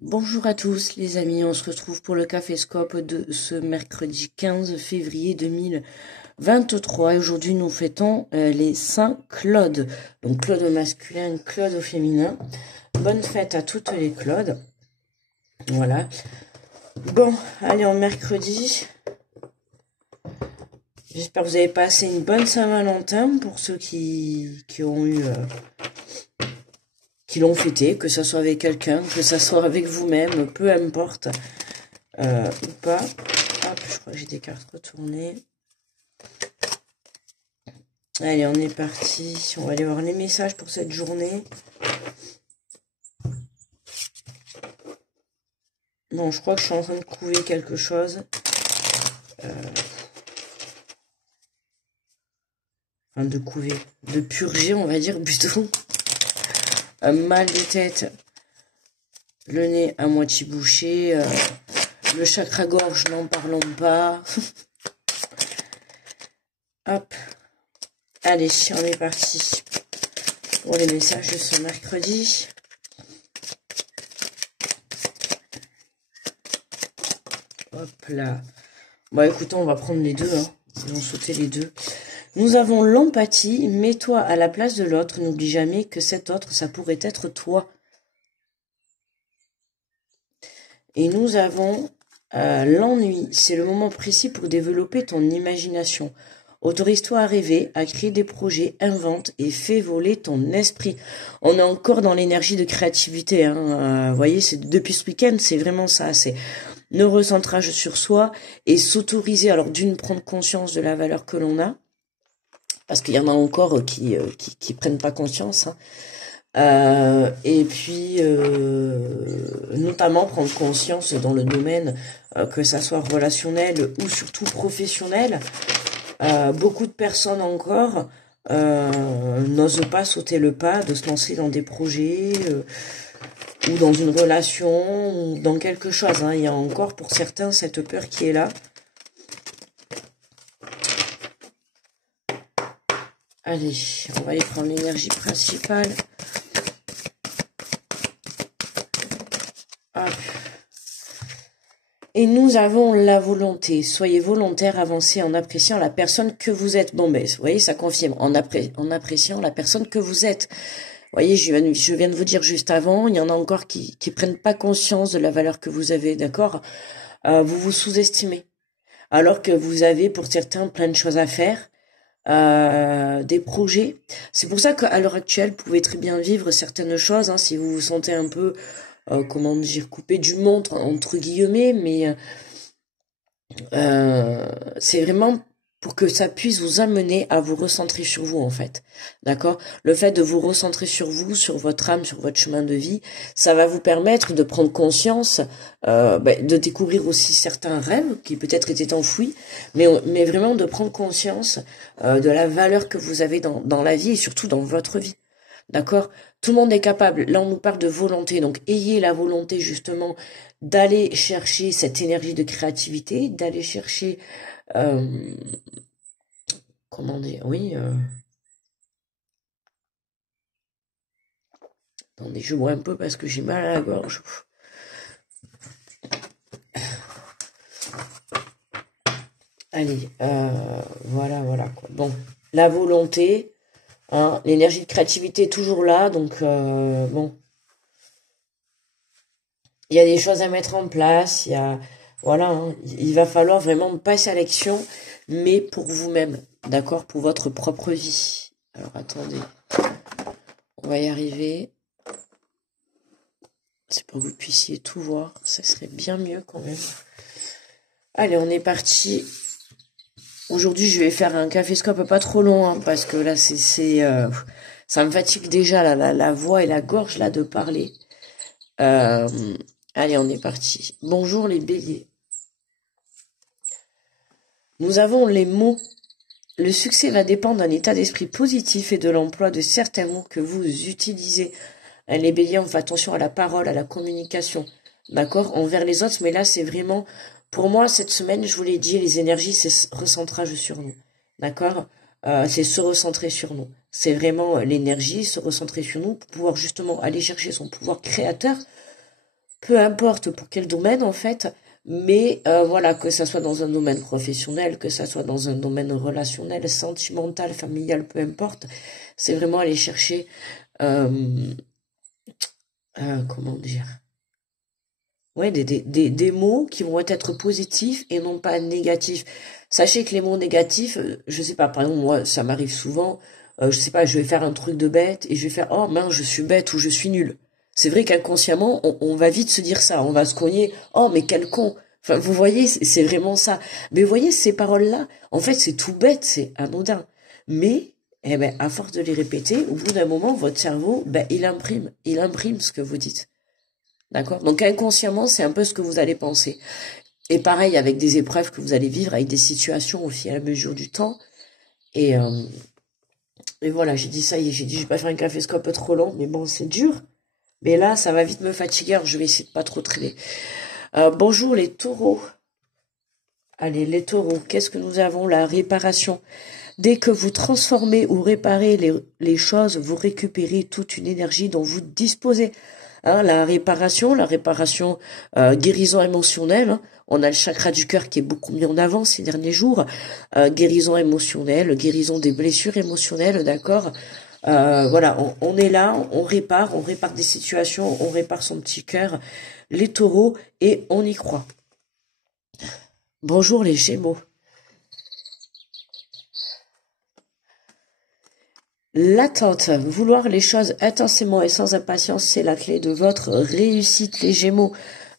Bonjour à tous les amis, on se retrouve pour le Caféscope de ce mercredi 15 février 2023. Et aujourd'hui nous fêtons les Saint Claude. Donc Claude au masculin, Claude au féminin. Bonne fête à toutes les Claudes. Voilà. Bon, allez, en mercredi. J'espère que vous avez passé une bonne Saint-Valentin pour ceux qui ont eu... qui l'ont fêté, que ça soit avec quelqu'un, que ça soit avec vous-même, peu importe, ou pas. Hop, je crois que j'ai des cartes retournées. Allez, on est parti. On va aller voir les messages pour cette journée. Non, je crois que je suis en train de couver quelque chose. Enfin, de couver. De purger, on va dire, plutôt. Un mal de tête. Le nez à moitié bouché. Le chakra-gorge, n'en parlons pas. Hop. Allez, on est parti pour les messages de ce mercredi. Hop là. Bon, écoutez, on va prendre les deux. Hein. Ils vont sauter les deux. Nous avons l'empathie. Mets-toi à la place de l'autre. N'oublie jamais que cet autre, ça pourrait être toi. Et nous avons l'ennui. C'est le moment précis pour développer ton imagination. Autorise-toi à rêver, à créer des projets, invente et fais voler ton esprit. On est encore dans l'énergie de créativité. Hein. Vous voyez, depuis ce week-end, c'est vraiment ça. C'est le recentrage sur soi et s'autoriser. Alors d'une, prendre conscience de la valeur que l'on a. Parce qu'il y en a encore qui prennent pas conscience. Hein. Et puis, notamment prendre conscience dans le domaine, que ça soit relationnel ou surtout professionnel. Beaucoup de personnes encore n'osent pas sauter le pas de se lancer dans des projets ou dans une relation ou dans quelque chose. Hein. Il y a encore pour certains cette peur qui est là. Allez, on va aller prendre l'énergie principale. Hop. Et nous avons la volonté. Soyez volontaire, avancez en appréciant la personne que vous êtes. Bon, ben, vous voyez, ça confirme. En appréciant la personne que vous êtes. Vous voyez, je viens de vous dire juste avant, il y en a encore qui prennent pas conscience de la valeur que vous avez, d'accord? Vous vous sous-estimez. Alors que vous avez, pour certains, plein de choses à faire. Des projets. C'est pour ça qu'à l'heure actuelle, vous pouvez très bien vivre certaines choses, hein, si vous vous sentez un peu, comment dire, coupé du monde, entre guillemets, mais c'est vraiment pour que ça puisse vous amener à vous recentrer sur vous, en fait. D'accord? Le fait de vous recentrer sur vous, sur votre âme, sur votre chemin de vie, ça va vous permettre de prendre conscience, de découvrir aussi certains rêves qui peut-être étaient enfouis, mais vraiment de prendre conscience de la valeur que vous avez dans la vie et surtout dans votre vie. D'accord? Tout le monde est capable. Là, on nous parle de volonté. Donc, ayez la volonté, justement, d'aller chercher cette énergie de créativité, d'aller chercher, comment dire, oui, attendez, je bois un peu parce que j'ai mal à la gorge. Allez, voilà, quoi. Bon, la volonté, hein, l'énergie de créativité est toujours là, donc, bon. Il y a des choses à mettre en place, voilà, hein, il va falloir vraiment passer à l'action, mais pour vous-même, d'accord, pour votre propre vie. Alors, attendez, on va y arriver. C'est pour que vous puissiez tout voir, ça serait bien mieux quand même. Allez, on est parti. Aujourd'hui, je vais faire un caféscope pas trop long, hein, parce que là, ça me fatigue déjà, la voix et la gorge, là, de parler. Allez, on est parti. Bonjour les béliers. Nous avons les mots. Le succès va dépendre d'un état d'esprit positif et de l'emploi de certains mots que vous utilisez. Les béliers, on fait attention à la parole, à la communication, d'accord, envers les autres. Mais là, c'est vraiment, pour moi, cette semaine, je vous l'ai dit, les énergies, c'est recentrage sur nous, d'accord, c'est se recentrer sur nous. C'est vraiment l'énergie, se recentrer sur nous pour pouvoir justement aller chercher son pouvoir créateur peu importe pour quel domaine en fait, mais voilà, que ça soit dans un domaine professionnel, que ça soit dans un domaine relationnel, sentimental, familial, peu importe, c'est vraiment aller chercher, euh, comment dire, ouais, des mots qui vont être positifs et non pas négatifs. Sachez que les mots négatifs, je sais pas, par exemple, moi, ça m'arrive souvent, je sais pas, je vais faire un truc de bête et je vais faire, oh mince, je suis bête ou je suis nul. C'est vrai qu'inconsciemment, on va vite se dire ça, on va se cogner, oh mais quel con. Enfin, vous voyez, c'est vraiment ça. Mais vous voyez, ces paroles-là, en fait, c'est tout bête, c'est anodin. Mais, eh ben, à force de les répéter, au bout d'un moment, votre cerveau, ben, il imprime ce que vous dites. D'accord? Donc inconsciemment, c'est un peu ce que vous allez penser. Et pareil avec des épreuves que vous allez vivre, avec des situations au fur et à mesure du temps. Et, euh, et voilà, j'ai dit ça y est, j'ai dit je vais pas faire un caféscope trop long, mais bon, c'est dur. Mais là, ça va vite me fatiguer, alors je vais essayer de pas trop traîner. Bonjour les taureaux. Allez, les taureaux, qu'est-ce que nous avons? La réparation. Dès que vous transformez ou réparez les choses, vous récupérez toute une énergie dont vous disposez. Hein, la réparation, guérison émotionnelle. Hein. On a le chakra du cœur qui est beaucoup mis en avant ces derniers jours. Guérison émotionnelle, guérison des blessures émotionnelles, d'accord. Voilà, on est là, on répare des situations, on répare son petit cœur, les taureaux, et on y croit. Bonjour les Gémeaux. L'attente, vouloir les choses intensément et sans impatience, c'est la clé de votre réussite, les Gémeaux.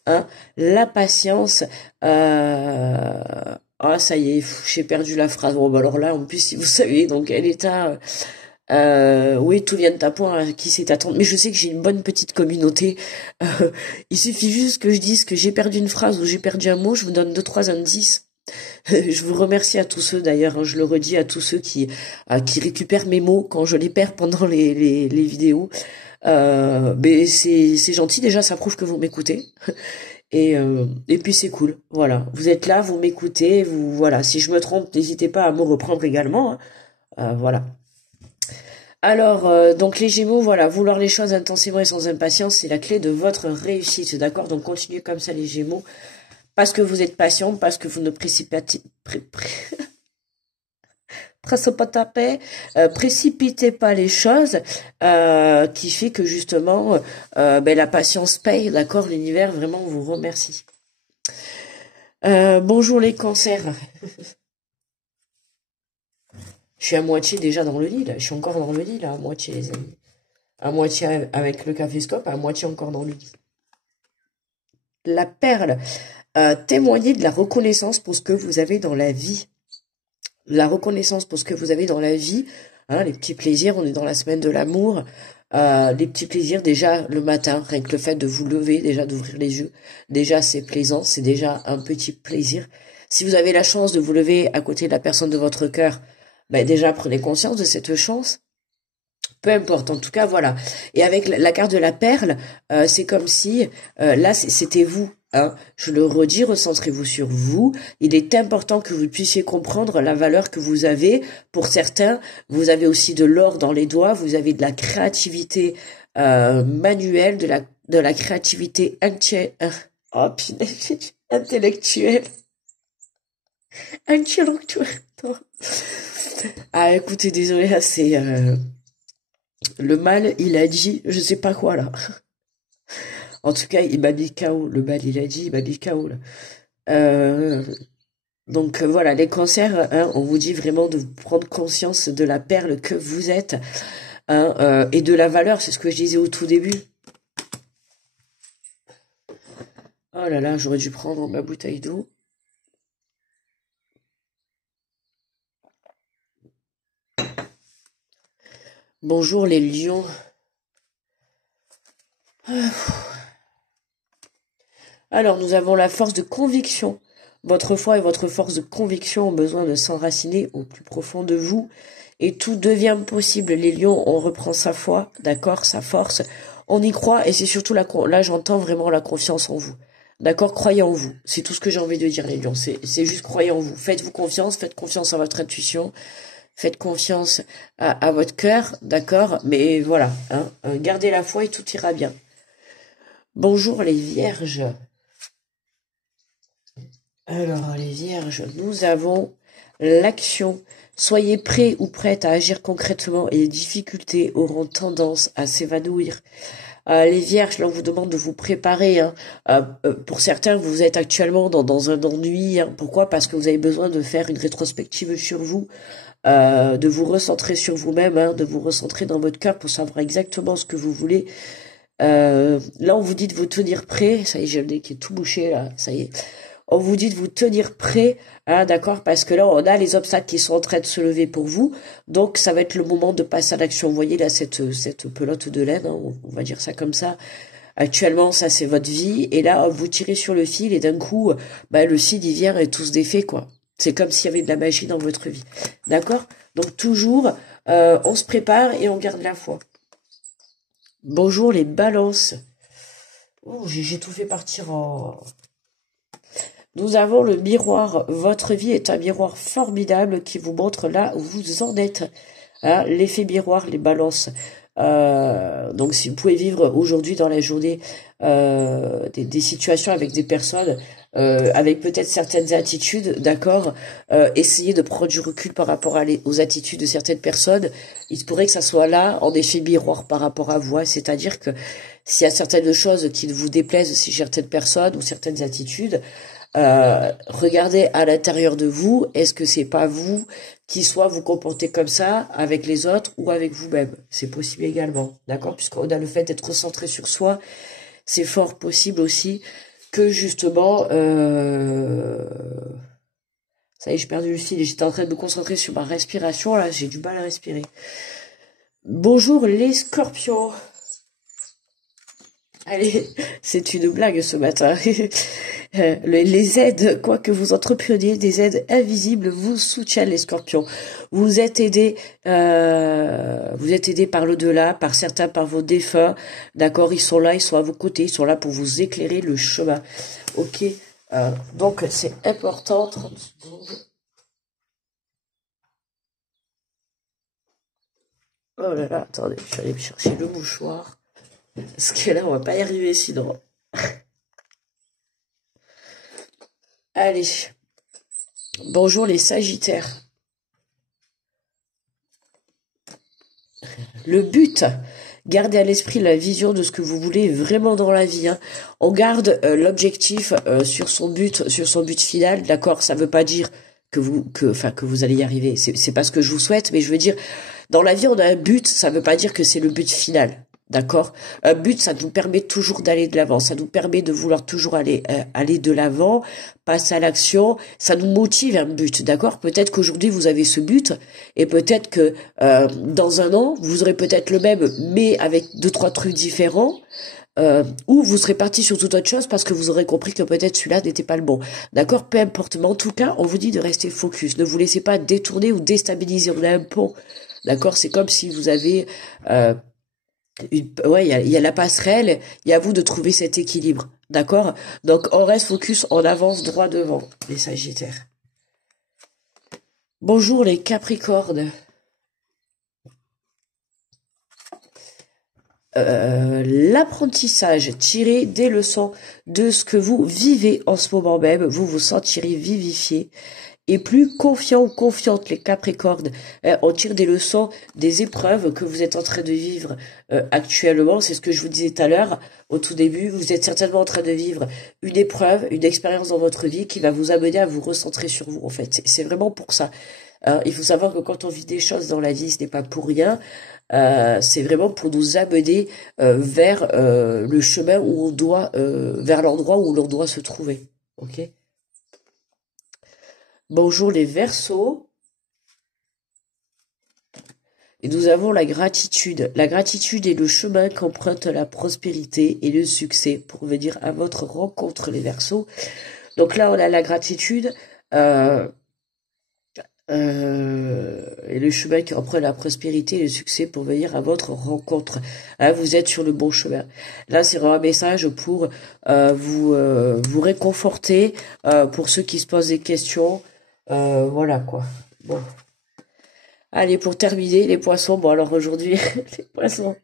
Hein, la patience. Ah, ça y est, j'ai perdu la phrase. Bon, bah alors là, en plus, si vous savez dans quel état. Oui, tout vient de ta point, hein, qui sait attendre. Mais je sais que j'ai une bonne petite communauté. Il suffit juste que je dise que j'ai perdu une phrase ou j'ai perdu un mot, je vous donne 2, 3 indices. Je vous remercie à tous ceux d'ailleurs, hein, je le redis à tous ceux qui récupèrent mes mots quand je les perds pendant les vidéos. Mais c'est gentil, déjà ça prouve que vous m'écoutez. Et puis c'est cool, voilà. Vous êtes là, vous m'écoutez, vous voilà. Si je me trompe, n'hésitez pas à me reprendre également. Hein. Voilà. Alors, donc les Gémeaux, voilà, vouloir les choses intensément et sans impatience, c'est la clé de votre réussite, d'accord? Donc continuez comme ça les Gémeaux, parce que vous êtes patient, parce que vous ne précipitez pas les choses, qui fait que justement, ben, la patience paye, d'accord? L'univers vraiment vous remercie. Bonjour les cancers. Je suis à moitié déjà dans le lit, là. Je suis encore dans le lit, là, à moitié, les amis. À moitié avec le caféscope, à moitié encore dans le lit. La perle. Témoignez de la reconnaissance pour ce que vous avez dans la vie. La reconnaissance pour ce que vous avez dans la vie. Hein, les petits plaisirs, on est dans la semaine de l'amour. Les petits plaisirs, déjà, le matin, rien que le fait de vous lever, déjà d'ouvrir les yeux. Déjà, c'est plaisant, c'est déjà un petit plaisir. Si vous avez la chance de vous lever à côté de la personne de votre cœur, ben déjà, prenez conscience de cette chance. Peu importe, en tout cas, voilà. Et avec la carte de la perle, c'est comme si, là, c'était vous. Hein. Je le redis, recentrez-vous sur vous. Il est important que vous puissiez comprendre la valeur que vous avez. Pour certains, vous avez aussi de l'or dans les doigts, vous avez de la créativité manuelle, de la créativité oh, intellectuelle. Intellectuelle. Ah, écoutez, désolé, c'est... Le mal, il a dit, je sais pas quoi là. En tout cas, il m'a mis KO. Le mal, il a dit, il m'a mis KO là. Euh, donc voilà, les cancers, hein, on vous dit vraiment de prendre conscience de la perle que vous êtes, hein, et de la valeur. C'est ce que je disais au tout début. Oh là là, j'aurais dû prendre ma bouteille d'eau. Bonjour les lions. Alors, nous avons la force de conviction. Votre foi et votre force de conviction ont besoin de s'enraciner au plus profond de vous. Et tout devient possible. Les lions, on reprend sa foi, d'accord, sa force. On y croit et c'est surtout là, j'entends vraiment la confiance en vous. D'accord, croyez en vous. C'est tout ce que j'ai envie de dire, les lions. C'est juste croyez en vous. Faites-vous confiance, faites confiance à votre intuition. Faites confiance à votre cœur, d'accord. Mais voilà, hein, gardez la foi et tout ira bien. Bonjour les vierges. Alors les vierges, nous avons l'action. Soyez prêts ou prêtes à agir concrètement et les difficultés auront tendance à s'évanouir. Les vierges, là on vous demande de vous préparer. Hein. Pour certains, vous êtes actuellement dans un ennui. Hein. Pourquoi? Parce que vous avez besoin de faire une rétrospective sur vous. De vous recentrer sur vous-même, hein, de vous recentrer dans votre cœur pour savoir exactement ce que vous voulez. Là, on vous dit de vous tenir prêt. Ça y est, j'ai le nez qui est tout bouché, là. Ça y est. On vous dit de vous tenir prêt, hein, d'accord? Parce que là, on a les obstacles qui sont en train de se lever pour vous. Donc, ça va être le moment de passer à l'action. Vous voyez, là, cette pelote de laine, hein, on va dire ça comme ça. Actuellement, ça, c'est votre vie. Et là, vous tirez sur le fil et d'un coup, le fil, il vient et tout se défait, quoi. C'est comme s'il y avait de la magie dans votre vie. D'accord? Donc toujours, on se prépare et on garde la foi. Bonjour les balances. Oh, j'ai tout fait partir en... Nous avons le miroir. Votre vie est un miroir formidable qui vous montre là où vous en êtes. Hein, l'effet miroir, les balances. Donc si vous pouvez vivre aujourd'hui dans la journée des situations avec des personnes avec peut-être certaines attitudes, d'accord, essayez de prendre du recul par rapport aux attitudes de certaines personnes. Il se pourrait que ça soit là en effet miroir par rapport à vous, c'est-à-dire que s'il y a certaines choses qui ne vous déplaisent chez certaines personnes ou certaines attitudes, regardez à l'intérieur de vous, est-ce que c'est pas vous qui soit vous comportez comme ça avec les autres ou avec vous-même? C'est possible également, d'accord, puisqu'on a le fait d'être concentré sur soi, c'est fort possible aussi que justement, ça y est, j'ai perdu le fil et j'étais en train de me concentrer sur ma respiration, là, j'ai du mal à respirer. Bonjour les scorpions. Allez, c'est une blague ce matin. Les aides, quoi que vous entrepreniez, des aides invisibles vous soutiennent les scorpions. Vous êtes aidés par l'au-delà, par certains, par vos défunts. D'accord, ils sont là, ils sont à vos côtés, ils sont là pour vous éclairer le chemin. Ok, donc c'est important. 30 secondes. Oh là là, attendez, je suis allée me chercher le mouchoir. Parce que là, on va pas y arriver sinon. Allez. Bonjour les sagittaires. Le but, gardez à l'esprit la vision de ce que vous voulez vraiment dans la vie. Hein. On garde l'objectif sur son but final, d'accord. Ça veut pas dire que vous allez y arriver. C'est pas ce que je vous souhaite, mais je veux dire, dans la vie, on a un but. Ça veut pas dire que c'est le but final. D'accord. Un but, ça nous permet toujours d'aller de l'avant. Ça nous permet de vouloir toujours aller de l'avant, passer à l'action. Ça nous motive un but. D'accord. Peut-être qu'aujourd'hui vous avez ce but et peut-être que dans un an vous aurez peut-être le même, mais avec 2-3 trucs différents. Ou vous serez parti sur toute autre chose parce que vous aurez compris que peut-être celui-là n'était pas le bon. D'accord. Peu importe. Mais en tout cas, on vous dit de rester focus. Ne vous laissez pas détourner ou déstabiliser. On a un pont. D'accord. C'est comme si vous avez il y a la passerelle, il y a à vous de trouver cet équilibre, d'accord? Donc on reste focus, on avance droit devant, les sagittaires. Bonjour les capricornes. L'apprentissage, tirez des leçons de ce que vous vivez en ce moment même, vous vous sentirez vivifié et plus confiant ou confiante, les Capricornes. On tire des leçons des épreuves que vous êtes en train de vivre actuellement. C'est ce que je vous disais tout à l'heure, au tout début. Vous êtes certainement en train de vivre une épreuve, une expérience dans votre vie qui va vous amener à vous recentrer sur vous, en fait. C'est vraiment pour ça. Il faut savoir que quand on vit des choses dans la vie, ce n'est pas pour rien. C'est vraiment pour nous amener vers le chemin où on doit, vers l'endroit où l'on doit se trouver. Ok? Bonjour les Verseaux. Et nous avons la gratitude. La gratitude est le chemin qu'emprunte la prospérité et le succès pour venir à votre rencontre, les Verseaux. Donc là, on a la gratitude et le chemin qui emprunte la prospérité et le succès pour venir à votre rencontre. Hein, vous êtes sur le bon chemin. Là, c'est vraiment un message pour vous réconforter, pour ceux qui se posent des questions. Voilà quoi. Bon. Allez, pour terminer, les poissons. Bon, alors aujourd'hui, les poissons.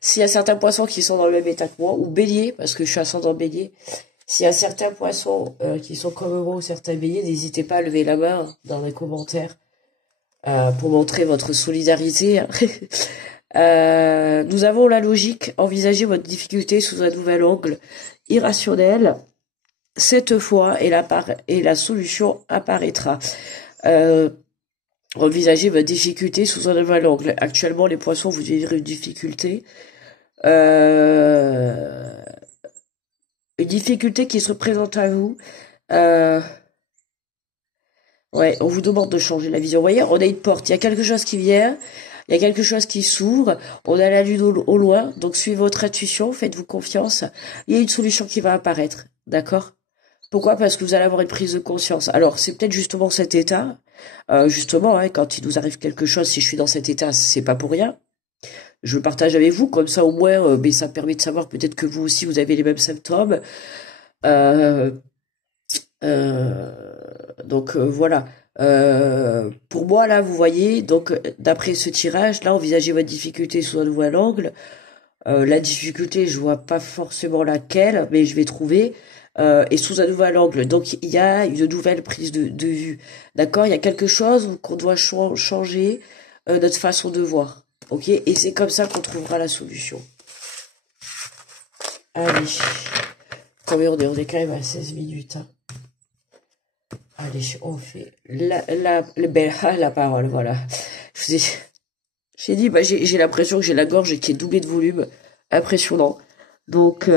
S'il y a certains poissons qui sont dans le même état que moi, ou bélier, parce que je suis ascendant bélier. S'il y a certains poissons qui sont comme moi ou certains béliers, n'hésitez pas à lever la main dans les commentaires pour montrer votre solidarité. Nous avons la logique. Envisagez votre difficulté sous un nouvel angle irrationnel. Cette fois, et la solution apparaîtra. Envisagez votre difficulté sous un nouvel angle. Actuellement, les poissons, vous vivez une difficulté. Une difficulté qui se présente à vous. Ouais, on vous demande de changer la vision. Vous voyez, on a une porte, il y a quelque chose qui vient, il y a quelque chose qui s'ouvre, on a la lune au loin, donc suivez votre intuition, faites-vous confiance. Il y a une solution qui va apparaître, d'accord? Pourquoi? Parce que vous allez avoir une prise de conscience. Alors, c'est peut-être justement cet état, justement, hein, quand il nous arrive quelque chose, si je suis dans cet état, c'est pas pour rien. Je le partage avec vous, comme ça au moins, mais ça permet de savoir peut-être que vous aussi, vous avez les mêmes symptômes. Donc voilà. Pour moi là, vous voyez, donc d'après ce tirage, là, envisagez votre difficulté sous un nouvel angle. La difficulté, je vois pas forcément laquelle, mais je vais trouver. Et sous un nouvel angle. Donc il y a une nouvelle prise de vue. D'accord? Il y a quelque chose qu'on doit changer notre façon de voir. Ok? Et c'est comme ça qu'on trouvera la solution. Allez. Combien on est quand même à 16 minutes. Hein. Allez, on fait la parole, voilà. J'ai dit, bah, j'ai l'impression que j'ai la gorge qui est doublée de volume. Impressionnant. Donc,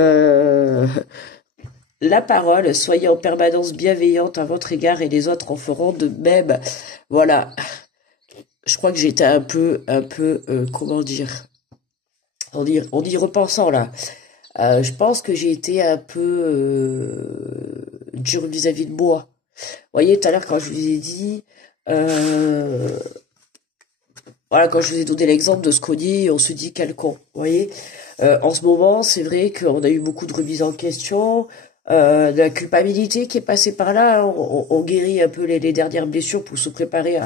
la parole, soyez en permanence bienveillante à votre égard et les autres en feront de même. Voilà. Je crois que j'étais un peu, comment dire, on y repensant là. Je pense que j'ai été un peu dur vis-à-vis de moi. Vous voyez, tout à l'heure, quand je vous ai dit, voilà, quand je vous ai donné l'exemple de ce qu'on dit, on se dit quel con. Vous voyez, en ce moment, c'est vrai qu'on a eu beaucoup de remises en question, de la culpabilité qui est passée par là. On guérit un peu les dernières blessures pour se préparer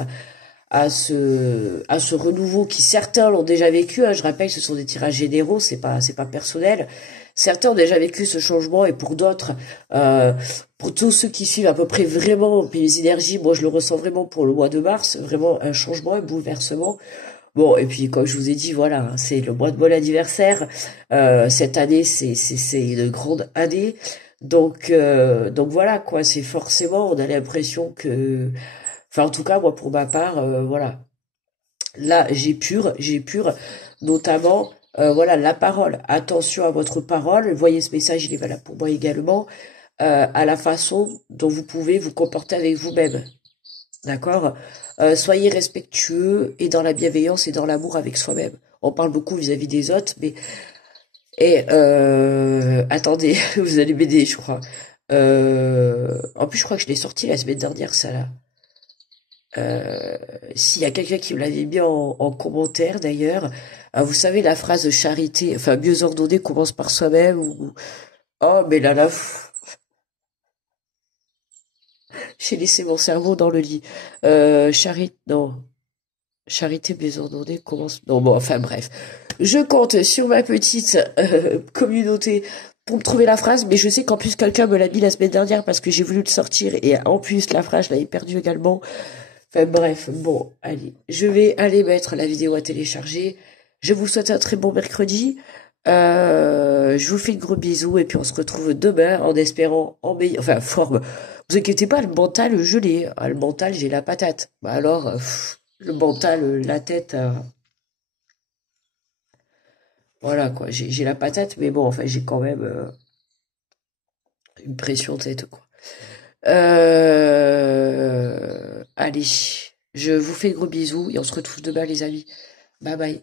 à ce renouveau qui certains l'ont déjà vécu. Hein, je rappelle, ce sont des tirages généraux, c'est pas personnel. Certains ont déjà vécu ce changement et pour d'autres, pour tous ceux qui suivent à peu près vraiment mes énergies, moi je le ressens vraiment pour le mois de mars, vraiment un changement, un bouleversement. Bon, et puis comme je vous ai dit, voilà, hein, c'est le mois de mon anniversaire. Cette année, c'est une grande année. Donc voilà quoi, c'est forcément, on a l'impression que, enfin en tout cas moi pour ma part, voilà. Là, j'ai pur, notamment, voilà, la parole. Attention à votre parole. Voyez ce message, il est valable pour moi également. À la façon dont vous pouvez vous comporter avec vous-même. D'accord? Soyez respectueux et dans la bienveillance et dans l'amour avec soi-même. On parle beaucoup vis-à-vis des autres, mais... Et, attendez, vous allez m'aider, je crois. En plus, je crois que je l'ai sorti la semaine dernière, ça, là. S'il y a quelqu'un qui me l'avait mis en commentaire d'ailleurs, vous savez la phrase charité, enfin mieux ordonné commence par soi-même oh mais là j'ai laissé mon cerveau dans le lit. Non, charité mieux ordonnée commence. Non bon enfin bref, je compte sur ma petite communauté pour me trouver la phrase, mais je sais qu'en plus quelqu'un me l'a mis la semaine dernière parce que j'ai voulu le sortir et en plus la phrase je l'avais perdue également. Enfin bref, bon, allez, je vais aller mettre la vidéo à télécharger. Je vous souhaite un très bon mercredi. Je vous fais de gros bisous et puis on se retrouve demain en espérant en meilleure, enfin forme. Vous inquiétez pas, le mental, je l'ai. Ah, le mental, j'ai la patate. Bah alors, le mental, la tête, voilà quoi. J'ai la patate, mais bon, enfin j'ai quand même une pression de tête quoi. Allez, je vous fais de gros bisous et on se retrouve demain les amis. Bye bye.